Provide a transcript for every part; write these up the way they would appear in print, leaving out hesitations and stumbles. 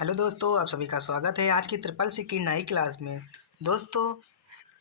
Hello दोस्तों, आप सभी का स्वागत है आज की ट्रिपल सी की नई क्लास में। दोस्तों,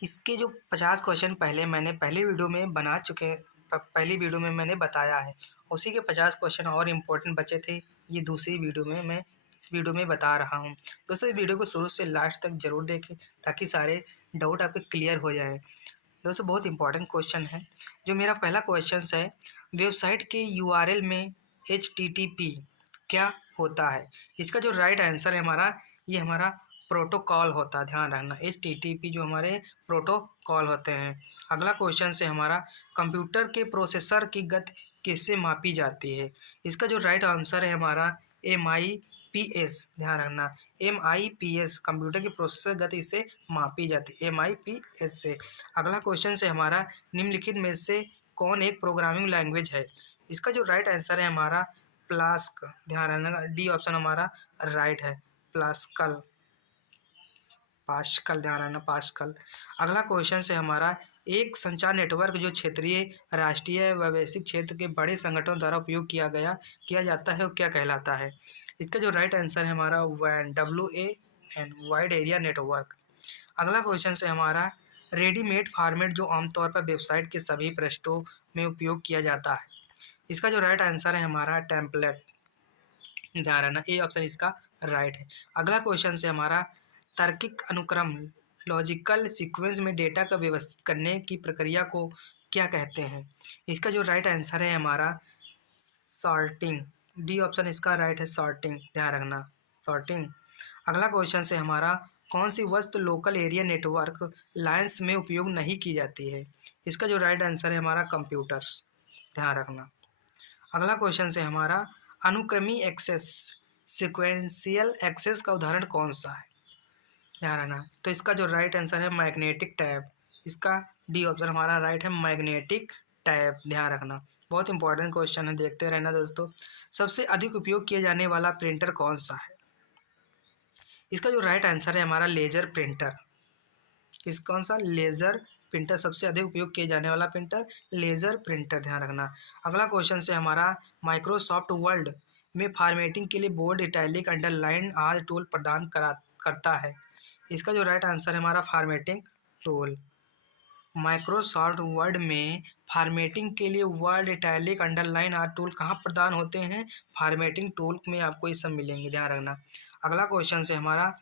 इसके जो 50 क्वेश्चन पहले मैंने पहली वीडियो में बना चुके हैं। पहली वीडियो में मैंने बताया है, उसी के 50 क्वेश्चन और इम्पोर्टेंट बचे थे। ये दूसरी वीडियो में मैं इस वीडियो में बता रहा हूँ। दोस्तों, इस वीडियो को शुरू से लास्ट तक ज़रूर देखें ताकि सारे डाउट आपके क्लियर हो जाएँ। दोस्तों, बहुत इंपॉर्टेंट क्वेश्चन है। जो मेरा पहला क्वेश्चन है, वेबसाइट के यूआरएल में एचटीटीपी क्या होता है? इसका जो राइट आंसर है हमारा, ये हमारा प्रोटोकॉल होता है। ध्यान रखना, एचटीटीपी जो हमारे प्रोटोकॉल होते हैं। अगला क्वेश्चन है हमारा, कंप्यूटर के प्रोसेसर की गति किससे मापी जाती है? इसका जो राइट आंसर है हमारा MIPS। ध्यान रखना, MIPS कंप्यूटर की प्रोसेसर गति से मापी जाती है, MIPS से। अगला क्वेश्चन है हमारा, निम्नलिखित में से कौन एक प्रोग्रामिंग लैंग्वेज है? इसका जो राइट आंसर है हमारा प्लास्क। ध्यान रखना, डी ऑप्शन हमारा राइट है, प्लास्कल, पास्कल। ध्यान रखना, पास्कल। अगला क्वेश्चन है हमारा, एक संचार नेटवर्क जो क्षेत्रीय, राष्ट्रीय व वैश्विक क्षेत्र के बड़े संगठनों द्वारा उपयोग किया जाता है, वो क्या कहलाता है? इसका जो राइट आंसर है हमारा WAN, WAN, wide area network. अगला क्वेश्चन है हमारा, रेडीमेड फॉर्मेट जो आमतौर पर वेबसाइट के सभी पृष्ठों में उपयोग किया जाता है। इसका जो राइट आंसर है हमारा टेम्पलेट। ध्यान रखना, ए ऑप्शन इसका राइट है। अगला क्वेश्चन है हमारा, तार्किक अनुक्रम, लॉजिकल सीक्वेंस में डेटा का व्यवस्थित करने की प्रक्रिया को क्या कहते हैं? इसका जो राइट आंसर है हमारा सॉर्टिंग, डी ऑप्शन इसका राइट है, सॉर्टिंग। ध्यान रखना, सॉर्टिंग। अगला क्वेश्चन है हमारा, कौन सी वस्तु लोकल एरिया नेटवर्क लाइन्स में उपयोग नहीं की जाती है? इसका जो राइट आंसर है हमारा कंप्यूटर्स। ध्यान रखना। अगला क्वेश्चन है हमारा, अनुक्रमी एक्सेस, सिक्वेंशियल एक्सेस का उदाहरण कौन सा है? ध्यान रखना, तो इसका जो राइट आंसर है मैग्नेटिक टैब। इसका डी ऑप्शन हमारा राइट है, मैग्नेटिक टैब। ध्यान रखना, बहुत इंपॉर्टेंट क्वेश्चन है, देखते रहना दोस्तों। सबसे अधिक उपयोग किया जाने वाला प्रिंटर कौन सा है? इसका जो राइट आंसर है हमारा लेजर प्रिंटर। कौन सा? लेज़र प्रिंटर, सबसे अधिक उपयोग किए जाने वाला प्रिंटर लेज़र प्रिंटर। ध्यान रखना। अगला क्वेश्चन है हमारा, माइक्रोसॉफ्ट वर्ड में फॉर्मेटिंग के लिए बोल्ड, इटैलिक, अंडरलाइन आदि टूल प्रदान करता है। इसका जो राइट आंसर है हमारा फॉर्मेटिंग टूल। माइक्रोसॉफ्ट वर्ड में फॉर्मेटिंग के लिए वर्ड, इटैलिक, अंडरलाइन आदि टूल कहाँ प्रदान होते हैं? फॉर्मेटिंग टूल में आपको ये सब मिलेंगे। ध्यान रखना। अगला क्वेश्चन है हमारा,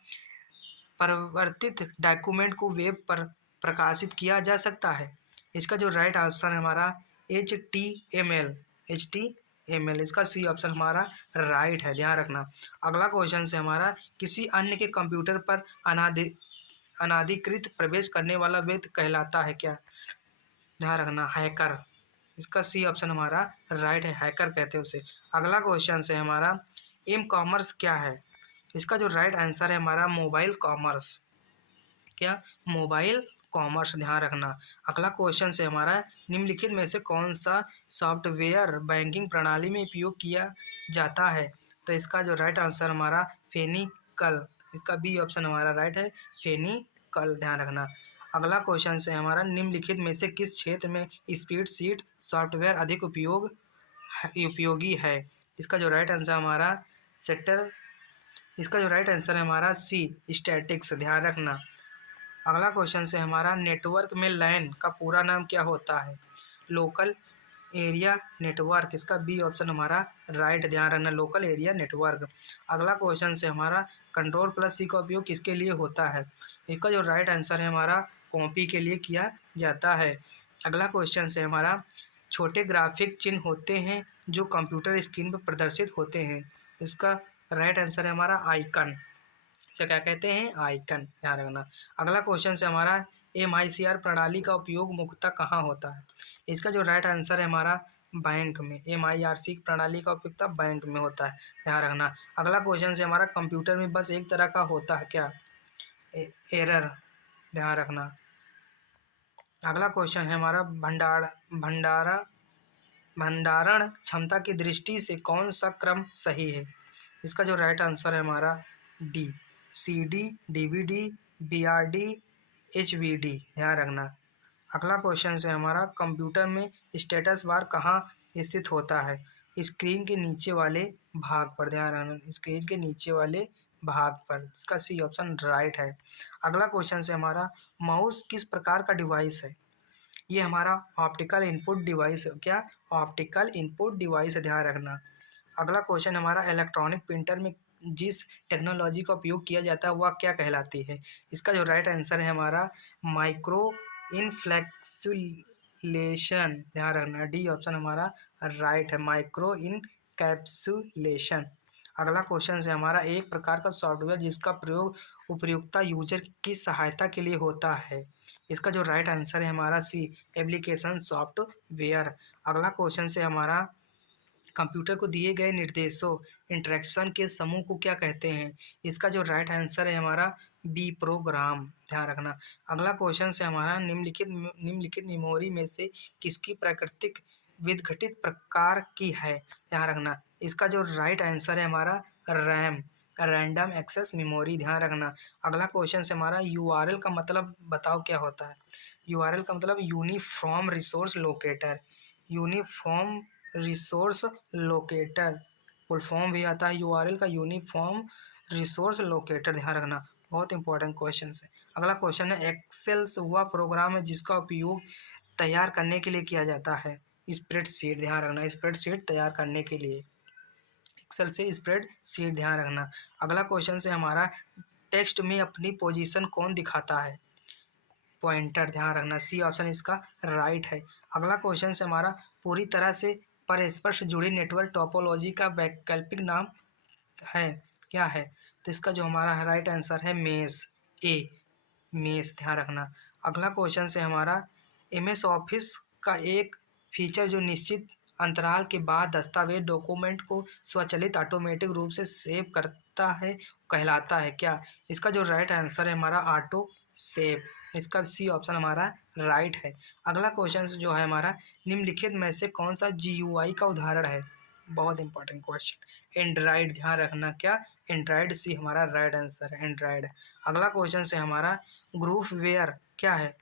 परिवर्तित डॉक्यूमेंट को वेब पर प्रकाशित किया जा सकता है। इसका जो राइट आंसर है हमारा HTML, HTML। इसका सी ऑप्शन हमारा राइट है। ध्यान रखना। अगला क्वेश्चन है हमारा, किसी अन्य के कंप्यूटर पर अनाधिकृत प्रवेश करने वाला व्यक्ति कहलाता है क्या? ध्यान रखना, हैकर। इसका सी ऑप्शन हमारा राइट है, हैकर कहते हैं उसे। अगला क्वेश्चन है हमारा, एम कॉमर्स क्या है? इसका जो राइट आंसर है हमारा मोबाइल कॉमर्स। क्या? Mobile commerce. ध्यान रखना। अगला क्वेश्चन है हमारा, निम्नलिखित में से कौन सा सॉफ्टवेयर बैंकिंग प्रणाली में उपयोग किया जाता है? तो इसका जो राइट आंसर हमारा फेनिकल। इसका बी ऑप्शन हमारा राइट है, फेनिकल। ध्यान रखना। अगला क्वेश्चन है हमारा, निम्नलिखित में से किस क्षेत्र में स्प्रेडशीट सॉफ्टवेयर अधिक उपयोगी है? इसका जो राइट आंसर हमारा सेक्टर, इसका जो राइट आंसर है हमारा सी, स्टैटिक्स। ध्यान रखना। अगला क्वेश्चन है हमारा, नेटवर्क में लैन का पूरा नाम क्या होता है? Local area network. इसका बी ऑप्शन हमारा राइट। ध्यान रखना, लोकल एरिया नेटवर्क। अगला क्वेश्चन है हमारा, कंट्रोल+C का उपयोग किसके लिए होता है? इसका जो राइट आंसर है हमारा कॉपी के लिए किया जाता है। अगला क्वेश्चन है हमारा, छोटे ग्राफिक चिन्ह होते हैं जो कंप्यूटर स्क्रीन पर प्रदर्शित होते हैं। इसका राइट आंसर है हमारा आइकन। इसे क्या कहते हैं? आइकन। ध्यान रखना। अगला क्वेश्चन है हमारा, MICR प्रणाली का उपयोग मुख्यतः कहाँ होता है? इसका जो राइट आंसर है हमारा बैंक में। MIRC प्रणाली का उपयोग बैंक में होता है। ध्यान रखना। अगला क्वेश्चन है हमारा, कंप्यूटर में बस एक तरह का होता है क्या? एरर। ध्यान रखना। अगला क्वेश्चन है हमारा, भंडारण क्षमता की दृष्टि से कौन सा क्रम सही है? इसका जो राइट आंसर है हमारा D, CD, DVD, BRD, HVD। ध्यान रखना। अगला क्वेश्चन है हमारा, कंप्यूटर में स्टेटस बार कहाँ स्थित होता है? स्क्रीन के नीचे वाले भाग पर। ध्यान रखना, स्क्रीन के नीचे वाले भाग पर। इसका सी ऑप्शन राइट है। अगला क्वेश्चन से हमारा माउस किस प्रकार का डिवाइस है? ये हमारा ऑप्टिकल इनपुट डिवाइस है। क्या? ऑप्टिकल इनपुट डिवाइस है, ध्यान रखना। अगला क्वेश्चन हमारा इलेक्ट्रॉनिक प्रिंटर में जिस टेक्नोलॉजी का उपयोग किया जाता है वह क्या कहलाती है? इसका जो राइट आंसर है हमारा माइक्रो इनफ्लैक्सुलेशन, ध्यान रखना। डी ऑप्शन हमारा राइट है, माइक्रो इनकैप्सुलेशन। अगला क्वेश्चन है हमारा एक प्रकार का सॉफ्टवेयर जिसका प्रयोग उपयोक्ता यूजर की सहायता के लिए होता है। इसका जो राइट आंसर है हमारा सी, एप्लीकेशन सॉफ्टवेयर। अगला क्वेश्चन से हमारा कंप्यूटर को दिए गए निर्देशों इंस्ट्रक्शन के समूह को क्या कहते हैं? इसका जो राइट आंसर है हमारा बी, प्रोग्राम, ध्यान रखना। अगला क्वेश्चन से हमारा निम्नलिखित मेमोरी में से किसकी प्राकृतिक विघटित प्रकार की है? ध्यान रखना। इसका जो राइट आंसर है हमारा रैम, रैंडम एक्सेस मेमोरी, ध्यान रखना। अगला क्वेश्चन से हमारा यूआरएल का मतलब बताओ क्या होता है? यूआरएल का मतलब uniform resource locator, uniform resource locator full form भी आता है यूआरएल का, यूनिफॉर्म रिसोर्स लोकेटर, ध्यान रखना। बहुत इंपॉर्टेंट क्वेश्चन है। अगला क्वेश्चन है एक्सेल वह प्रोग्राम है जिसका उपयोग तैयार करने के लिए किया जाता है? स्प्रेडशीट, ध्यान रखना। स्प्रेडशीट तैयार करने के लिए एक्सेल से स्प्रेडशीट, ध्यान रखना। अगला क्वेश्चन से हमारा टेक्स्ट में अपनी पोजीशन कौन दिखाता है? पॉइंटर, ध्यान रखना। सी ऑप्शन इसका राइट है। अगला क्वेश्चन से हमारा पूरी तरह से परस्पर जुड़ी नेटवर्क टोपोलॉजी का वैकल्पिक नाम है, क्या है? तो इसका जो हमारा राइट आंसर है मेस, ए, मेस, ध्यान रखना। अगला क्वेश्चन से हमारा एमएस ऑफिस का एक फीचर जो निश्चित अंतराल के बाद दस्तावेज डॉक्यूमेंट को स्वचालित ऑटोमेटिक रूप से सेव करता है कहलाता है क्या? इसका जो राइट आंसर है हमारा ऑटो सेव। इसका सी ऑप्शन हमारा राइट है। अगला क्वेश्चन जो है हमारा निम्नलिखित में से कौन सा जीयूआई का उदाहरण है? बहुत इंपॉर्टेंट क्वेश्चन। एंड्रॉइड, ध्यान रखना। क्या? एंड्रॉइड, सी हमारा राइट आंसर है, एंड्रॉइड। अगला क्वेश्चन से हमारा ग्रुपवेयर क्या है?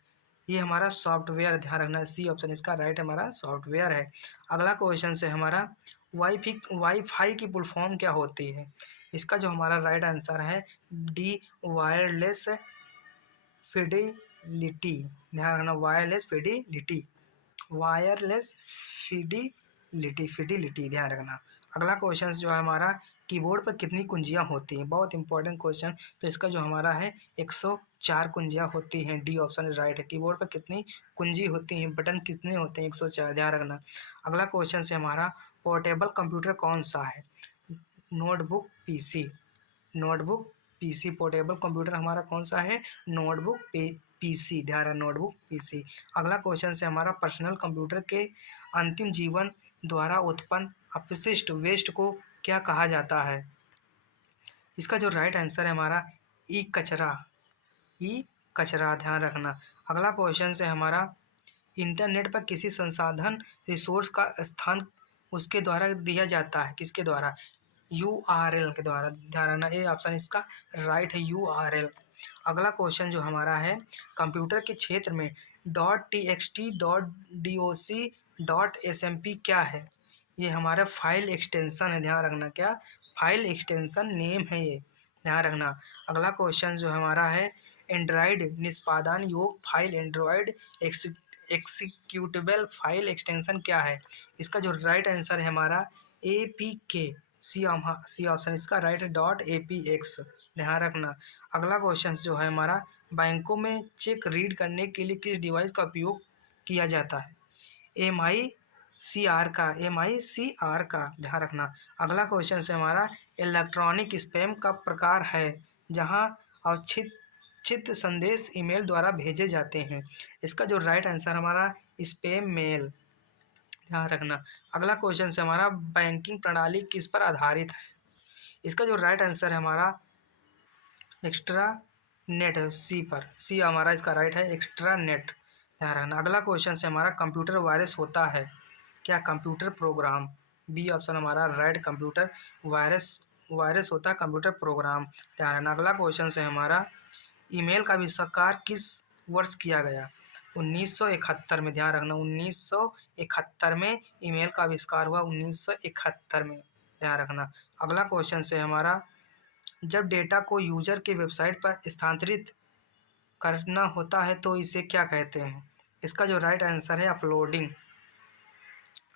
ये हमारा सॉफ्टवेयर, ध्यान रखना। सी ऑप्शन इसका राइट हमारा सॉफ्टवेयर है। अगला क्वेश्चन से हमारा वाईफाई की फुल फॉर्म क्या होती है? इसका जो हमारा राइट आंसर है डी, वायरलेस फिडिलिटी, ध्यान रखना। वायरलेस फिडिलिटी, वायरलेस फिडिलिटी, ध्यान रखना। अगला क्वेश्चन जो है हमारा कीबोर्ड पर कितनी कुंजियां होती हैं? बहुत इंपॉर्टेंट क्वेश्चन। तो इसका जो हमारा है 104 कुंजियां होती हैं, डी ऑप्शन राइट है। कीबोर्ड पर कितनी कुंजी होती हैं, बटन कितने होते हैं? 104, ध्यान रखना। अगला क्वेश्चन से हमारा पोर्टेबल कंप्यूटर कौन सा है? Notebook, PC, notebook PC. Portable computer हमारा कौन सा है? नोटबुक पीसी, ध्यान रखना, नोटबुक पीसी। अगला क्वेश्चन से हमारा पर्सनल कंप्यूटर के अंतिम जीवन द्वारा उत्पन्न अपशिष्ट वेस्ट को क्या कहा जाता है? इसका जो राइट आंसर है हमारा ई कचरा, ई कचरा, ध्यान रखना। अगला क्वेश्चन से हमारा इंटरनेट पर किसी संसाधन रिसोर्स का स्थान उसके द्वारा दिया जाता है, किसके द्वारा? यूआरएल के द्वारा, ध्यान रखना। ए ऑप्शन इसका राइट है, यूआरएल। अगला क्वेश्चन जो हमारा है कंप्यूटर के क्षेत्र में .txt .doc .smp क्या है? ये हमारा फाइल एक्सटेंशन है, ध्यान रखना। क्या? फाइल एक्सटेंशन नेम है ये, ध्यान रखना। अगला क्वेश्चन जो हमारा है एंड्रॉयड निष्पादन योग्य file Android executable file extension क्या है? इसका जो राइट आंसर है हमारा APK, सी ऑप्शन इसका राइट है .apx, ध्यान रखना। अगला क्वेश्चन जो है हमारा बैंकों में चेक रीड करने के लिए किस डिवाइस का उपयोग किया जाता है? MICR का, MICR का, ध्यान रखना। अगला क्वेश्चन से हमारा इलेक्ट्रॉनिक स्पैम का प्रकार है जहां अवांछित संदेश ईमेल द्वारा भेजे जाते हैं। इसका जो राइट आंसर हमारा स्पैम मेल, ध्यान रखना। अगला क्वेश्चन से हमारा बैंकिंग प्रणाली किस पर आधारित है? इसका जो राइट आंसर है हमारा एक्स्ट्रा नेट है, सी पर, सी हमारा इसका राइट है, एक्स्ट्रा नेट, ध्यान रखना। अगला क्वेश्चन से हमारा कंप्यूटर वायरस होता है क्या? कंप्यूटर प्रोग्राम, बी ऑप्शन हमारा राइट, कंप्यूटर वायरस होता है कंप्यूटर प्रोग्राम, ध्यान रखना। अगला क्वेश्चन से हमारा ईमेल का आविष्कार किस वर्ष किया गया? 1971 में, ध्यान रखना। 1971 में ईमेल का आविष्कार हुआ, 1971 में, ध्यान रखना। अगला क्वेश्चन से हमारा जब डेटा को यूजर के वेबसाइट पर स्थानांतरित करना होता है तो इसे क्या कहते हैं? इसका जो राइट आंसर है अपलोडिंग।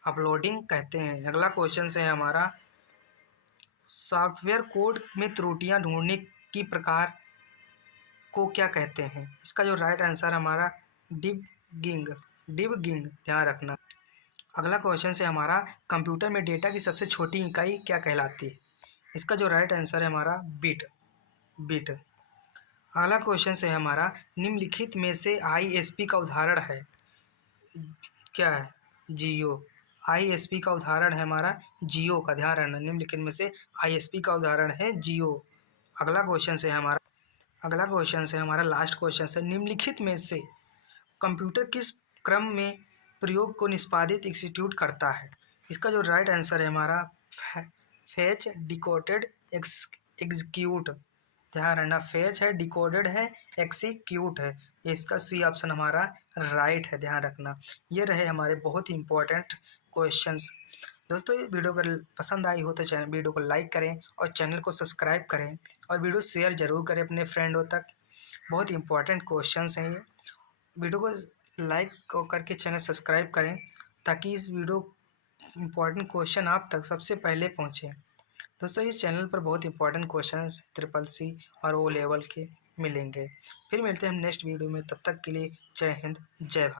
अपलोडिंग कहते हैं। अगला क्वेश्चन है हमारा, सॉफ्टवेयर कोड में त्रुटियां ढूंढने की प्रकार को क्या कहते हैं? इसका जो राइट आंसर हमारा डिबगिंग। डिबगिंग, ध्यान रखना। अगला क्वेश्चन है हमारा, कंप्यूटर में डेटा की सबसे छोटी इकाई क्या कहलाती है? इसका जो राइट आंसर है हमारा बिट। बिट। अगला क्वेश्चन है हमारा, निम्नलिखित में से आईएसपी का उदाहरण है? क्या है? जियो। आईएसपी का उदाहरण है हमारा जियो का, ध्यान रखना। निम्नलिखित में से आईएसपी का उदाहरण है जियो। अगला क्वेश्चन है हमारा लास्ट क्वेश्चन है, निम्नलिखित में से कंप्यूटर किस क्रम में प्रयोग को निष्पादित एग्जीक्यूट करता है? इसका जो राइट आंसर है हमारा फेच, डिकोडेड, एग्जीक्यूट। ध्यान रखना, फेच है, डिकोडेड है, एक्सीक्यूट है। इसका सी ऑप्शन हमारा राइट है, ध्यान रखना। ये रहे हमारे बहुत ही इंपॉर्टेंट क्वेश्चंस। दोस्तों, ये वीडियो अगर पसंद आई हो तो वीडियो को लाइक करें और चैनल को सब्सक्राइब करें और वीडियो शेयर जरूर करें अपने फ्रेंडों तक। बहुत इंपॉर्टेंट क्वेश्चंस हैं ये। वीडियो को लाइक करके चैनल सब्सक्राइब करें ताकि इस वीडियो इंपॉर्टेंट क्वेश्चन आप तक सबसे पहले पहुँचे। दोस्तों, इस चैनल पर बहुत इंपॉर्टेंट क्वेश्चंस CCC और O लेवल के मिलेंगे। फिर मिलते हैं हम नेक्स्ट वीडियो में, तब तक के लिए जय हिंद, जय भारत।